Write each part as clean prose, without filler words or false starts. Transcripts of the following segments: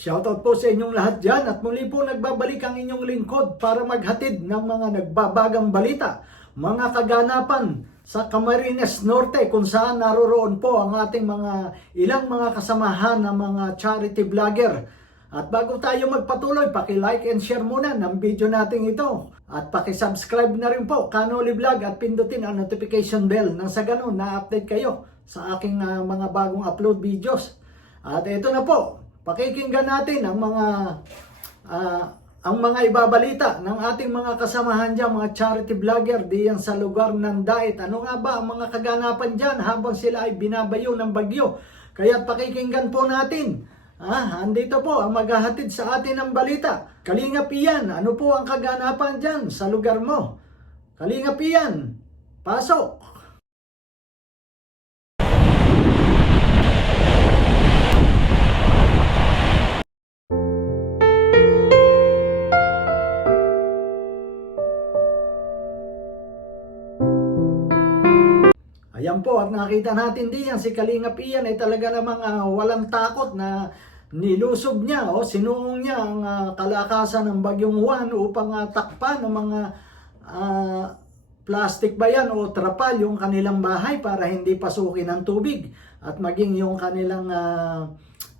Shoutout po sa inyong lahat dyan at muli po nagbabalik ang inyong lingkod para maghatid ng mga nagbabagang balita, mga kaganapan sa Camarines Norte kung saan naroroon po ang ating ilang mga kasamahan ng mga charity vlogger. At bago tayo magpatuloy, paki-like and share muna ng video natin ito. At paki-subscribe na rin po, Kanoli Vlog, at pindutin ang notification bell nang sa ganun na-update kayo sa aking mga bagong upload videos. At ito na po, pakikinggan natin ang mga ibabalita ng ating mga kasamahan dyan, mga charity vlogger diyan sa lugar ng Dait. Ano nga ba ang mga kaganapan dyan habang sila ay binabayo ng bagyo? Kaya pakikinggan po natin. Andito po ang maghahatid sa atin ng balita. Kalingap Ian, ano po ang kaganapan dyan sa lugar mo? Kalingap Ian, pasok! Ayan po, at nakita natin diyan si Kalingap Ian ay talaga namang walang takot na nilusob niya o sinungong niya ang kalakasan ng Bagyong Juan upang takpan ng mga plastic ba yan o trapal yung kanilang bahay para hindi pasukin ng tubig at maging yung kanilang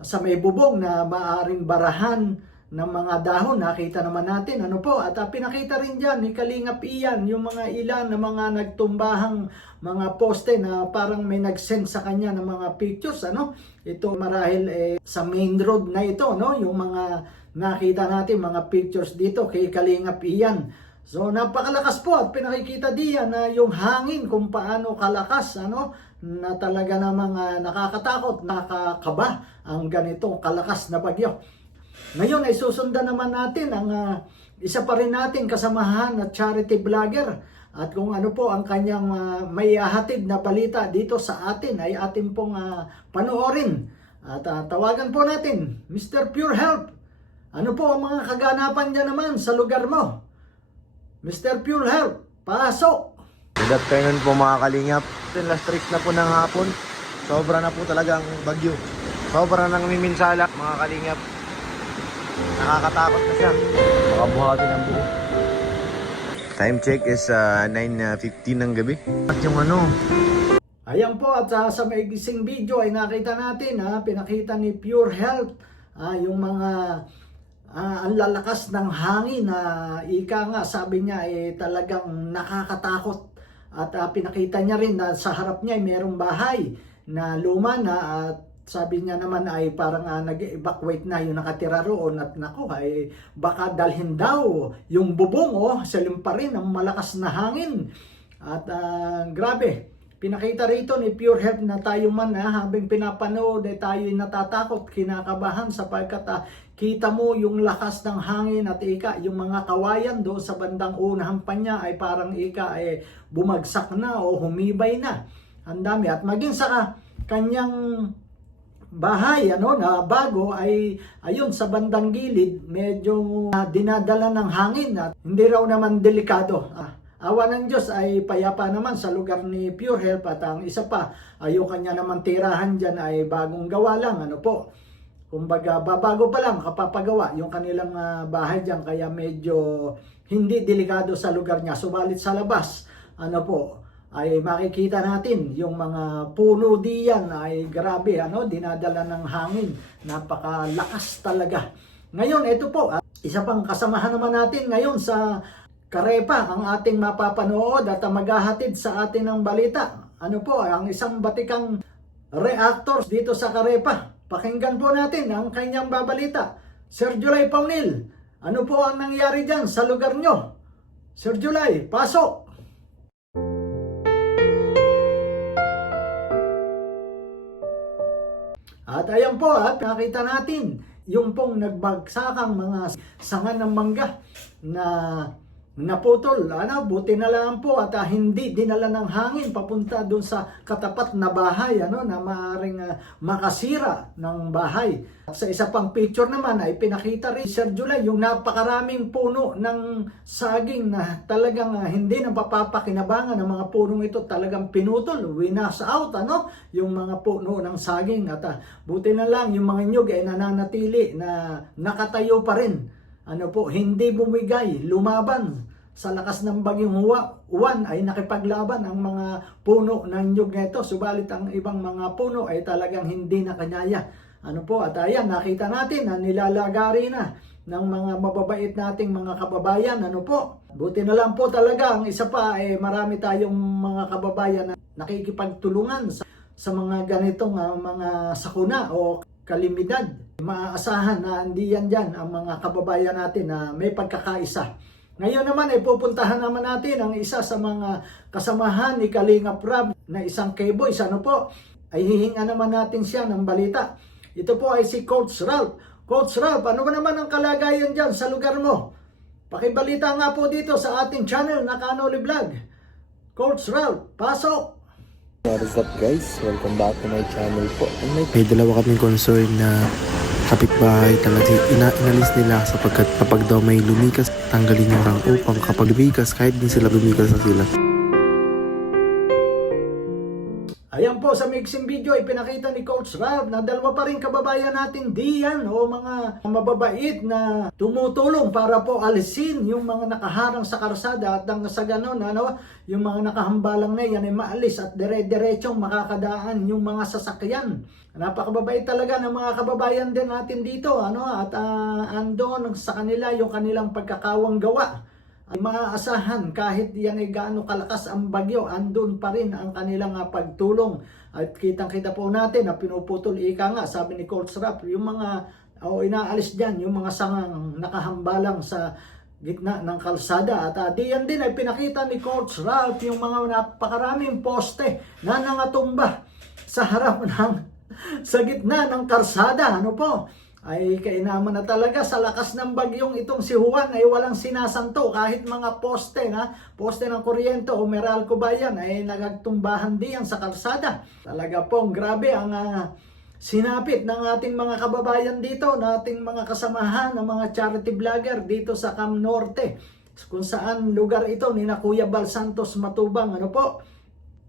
sa may bubong na maaring barahan ng mga dahon. Nakita naman natin ano po, at pinakita rin dyan ni Kalingap Ian yung mga ilan na mga nagtumbahang mga poste na parang may nag-send sa kanya ng mga pictures. Ito marahil sa main road na ito, yung mga nakita natin mga pictures dito kay Kalingap Ian. So napakalakas po at pinakikita diyan na yung hangin kung paano kalakas, na talaga namang nakakatakot, nakakaba ang ganitong kalakas na bagyo. Ngayon ay susundan naman natin ang isa pa rin nating kasamahan na charity vlogger at kung ano po ang kanyang may hatid na balita dito sa atin ay atin pong panoorin. At tawagan po natin, Mr. Pure Health. Ano po ang mga kaganapan dyan naman sa lugar mo? Mr. Pure Health, pasok! Good afternoon po mga kalingap. Last trips na po ng hapon. Sobra na po talagang bagyo. Sobra nang miminsala mga kalingap. Nakakatakot na siya. Makabuhatin ang buo. Time check is 9:15 ng gabi. At yung Ayan po, at sa maigising video ay nakita natin, pinakita ni Pure Health yung mga ang lalakas ng hangin na ika nga sabi niya talagang nakakatakot. At pinakita niya rin na sa harap niya ay merong bahay na luma na at sabi niya naman ay parang nag-evacuate na yung nakatira roon at naku ay baka dalhin daw yung bubong salim pa rin ang malakas na hangin. At grabe, pinakita rito ni Pure Health na tayo man habang pinapanood ay tayo natatakot, kinakabahan sapagkat kita mo yung lakas ng hangin at yung mga kawayan doon sa bandang unahan pa niya ay parang bumagsak na o humibay na. Ang dami at maging sa kanyang bahay na bago ay ayun sa bandang gilid medyo dinadala ng hangin at hindi raw naman delikado. Awa ng Diyos ay payapa naman sa lugar ni Pure Health at ang isa pa ay yung kanya naman tirahan dyan ay bagong gawa lang kumbaga babago pa lang kapapagawa yung kanilang bahay dyan kaya medyo hindi delikado sa lugar niya. Subalit sa labas ay makikita natin yung mga puno diyan ay grabe dinadala ng hangin, napakalakas talaga. Ngayon ito po isa pang kasamahan naman natin ngayon sa Carepa ang ating mapapanood at maghahatid sa atin ng balita. Ang isang batikang reactors dito sa Carepa. Pakinggan po natin ang kanyang babalita. Sir Julay Paunil, ano po ang nangyari dyan sa lugar nyo? Sir Julay, pasok! At ayan po nakita natin yung pong nagbagsakang mga sanga ng mangga na naputol. Buti na lang po at hindi dinala ng hangin papunta doon sa katapat na bahay, na maaaring makasira ng bahay. At sa isa pang picture naman ay pinakita rin Sir July yung napakaraming puno ng saging na talagang hindi na papapakinabangan ng mga punong ito, talagang pinutol, winas out, yung mga puno ng saging. At buti na lang yung mga nyug ay nananatili na nakatayo pa rin. Hindi bumigay, lumaban sa lakas ng bagyong Juan ay nakipaglaban ang mga puno ng nyug na ito. Subalit ang ibang mga puno ay talagang hindi na kanyaya. At ayan, nakita natin na nilalagari na ng mga mababait nating mga kababayan. Buti na lang po talaga, ang isa pa ay marami tayong mga kababayan na nakikipagtulungan sa mga ganitong mga sakuna o kalimidad. Maaasahan na hindi yan dyan ang mga kababayan natin na may pagkakaisa. Ngayon naman ay pupuntahan naman natin ang isa sa mga kasamahan ni Kalingap Rab na isang K-Boys. Ay hihinga naman natin siya ng balita. Ito po ay si Coach Ralph. Coach Ralph, ano ba naman ang kalagayan dyan sa lugar mo? Pakibalita nga po dito sa ating channel na Kanoli Vlog. Coach Ralph, pasok! What is up guys? Welcome back to my channel po. May dalawa kaming concern na kapitbahay talaga inalis nila sapagkat kapag daw may lumikas, tanggalin yung rank upang kapag lumikas, kahit din sila lumikas na sila. Ayan po, sa mixing video ay pinakita ni Coach Ralph na dalawa pa rin kababayan natin diyan mga mababait na tumutulong para po alisin yung mga nakaharang sa karsada at sa ganon, yung mga nakahambalang na yan ay maalis at dire-diretsong makakadaan yung mga sasakyan. Napakababait talaga ng mga kababayan din natin dito, at andon sa kanila yung kanilang pagkakawang gawa. Ay maaasahan kahit yan ay gaano kalakas ang bagyo, andun pa rin ang kanilang pagtulong. At kitang-kita po natin na pinuputol sabi ni Coach Ralph, yung mga inaalis dyan, yung mga sangang nakahambalang sa gitna ng kalsada. At diyan din ay pinakita ni Coach Ralph yung mga napakaraming poste na nangatumba sa harap sa gitna ng kalsada. Ay kainaman na talaga sa lakas ng bagyong itong si Juan ay walang sinasanto kahit mga poste ng kuryente o Meralco ba yan ay nagagtumbahan diyan sa kalsada. Talaga pong grabe ang sinapit ng ating mga kababayan dito, nating mga kasamahan ng mga charity vlogger dito sa Cam Norte, kung saan lugar ito ni na Kuya Bal Santos Matubang.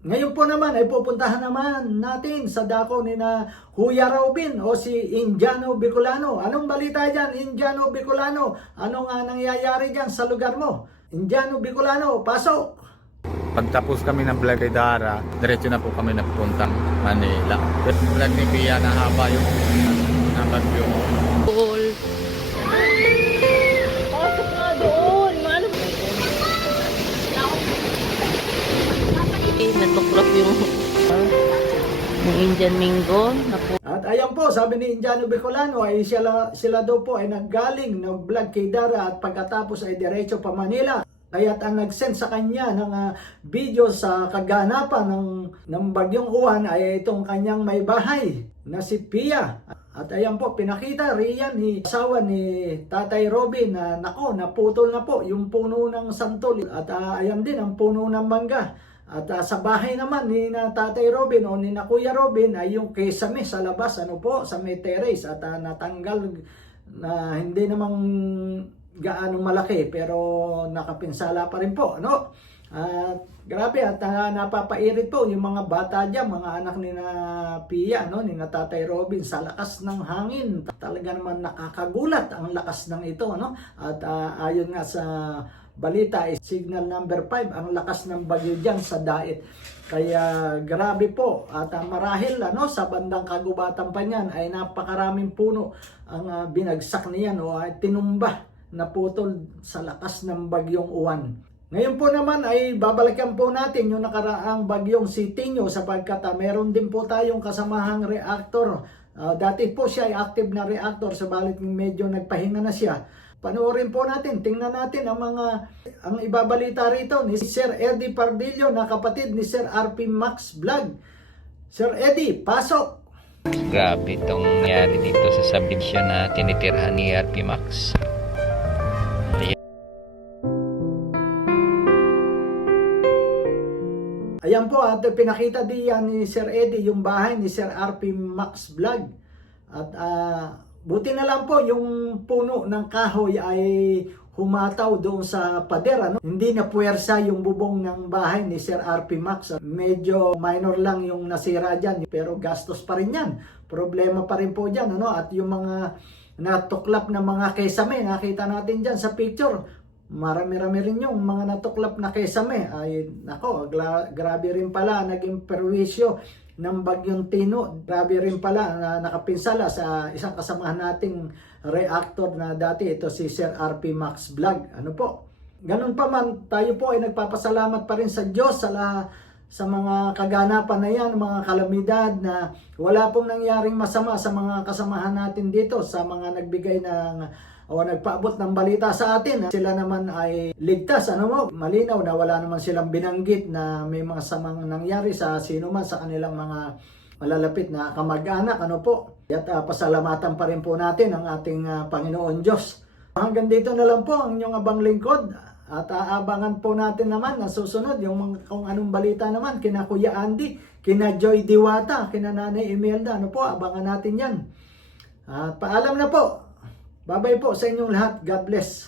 Ngayon po naman ay pupuntahan naman natin sa dako ni na Kuya Robin o si Indiano Bicolano. Anong balita dyan, Indiano Bicolano? Ano nga nangyayari dyan sa lugar mo? Indiano Bicolano, pasok! Pagtapos kami ng vlog kay Dara, diretso na po kami napupuntang Manila. Vlog ni Pia na haba yung bagyo. Pasok nga doon. Natuklap yung Indian Mingo. At ayan po, sabi ni Indiano Bicolano ay sila daw po ay naggaling nag-vlog kay Dara at pagkatapos ay diretso pa Manila. Kaya't ang nag-send sa kanya ng video sa kaganapan ng bagyong Juan ay itong kanyang may bahay na si Pia. At ayan po, pinakita riyan ni asawa ni Tatay Robin na naputol na po yung puno ng santol. At ayan din ang puno ng mangga. At sa bahay naman ni na Tatay Robin o ni na Kuya Robin ay yung kesame sa labas, sa may terrace. At natanggal na hindi namang gaano malaki pero nakapinsala pa rin po. Grabe at napapairit po yung mga bata dyan, mga anak ni na Pia, ni na Tatay Robin sa lakas ng hangin. Talaga naman nakakagulat ang lakas ng ito. At ayon nga sa balita is signal number 5 ang lakas ng bagyo dyan sa Daet. Kaya grabe po at marahil sa bandang kagubatan pa niyan ay napakaraming puno ang binagsak niyan o ay tinumba, naputol sa lakas ng bagyong Juan. Ngayon po naman ay babalikan po natin yung nakaraang bagyong si Tinyo sapagkat meron din po tayong kasamahang reactor. Dati po siya ay active na reactor subalit medyo nagpahinga na siya. Panoorin po natin, tingnan natin ang ibabalita rito ni Sir Eddie Pardillo na kapatid ni Sir RP Max Vlog. Sir Eddie, pasok! Grabe itong nangyari dito sa subdivision na tinitirhan ni RP Max. Ayan po, at pinakita diyan ni Sir Eddie yung bahay ni Sir RP Max Vlog. At buti na lang po yung puno ng kahoy ay humataw doon sa pader. Ano? Hindi na puwersa yung bubong ng bahay ni Sir RP Max. Medyo minor lang yung nasira dyan, pero gastos pa rin yan. Problema pa rin po dyan. Ano? At yung mga natuklap na mga kesame, nakita natin dyan sa picture. Marami-rami rin yung mga natuklap na kesame. Ay, nako, grabe rin pala naging perwisyo ng Bagyong Tino. Grabe rin pala na nakapinsala sa isang kasamahan nating reactor na dati, ito si Sir RP Max Vlog. Ano po? Ganun pa man, tayo po ay nagpapasalamat pa rin sa Diyos sa mga kaganapan na yan, mga kalamidad na wala pong nangyaring masama sa mga kasamahan natin dito, sa mga nagbigay ng o nagpaabot ng balita sa atin. Sila naman ay ligtas. Ano mo? Malinaw na wala naman silang binanggit na may mga samang nangyari sa sino man sa kanilang mga malalapit na kamag-anak. Ano po? At pasalamatan pa rin po natin ang ating Panginoon Diyos. Hanggang dito na lang po ang inyong abang lingkod. At aabangan po natin naman na susunod yung mga, kung anong balita naman kina Kuya Andy, kina Joy Diwata, kina Nanay Imelda. Ano po? Abangan natin yan. At paalam na po. Bye-bye po sa inyong lahat. God bless.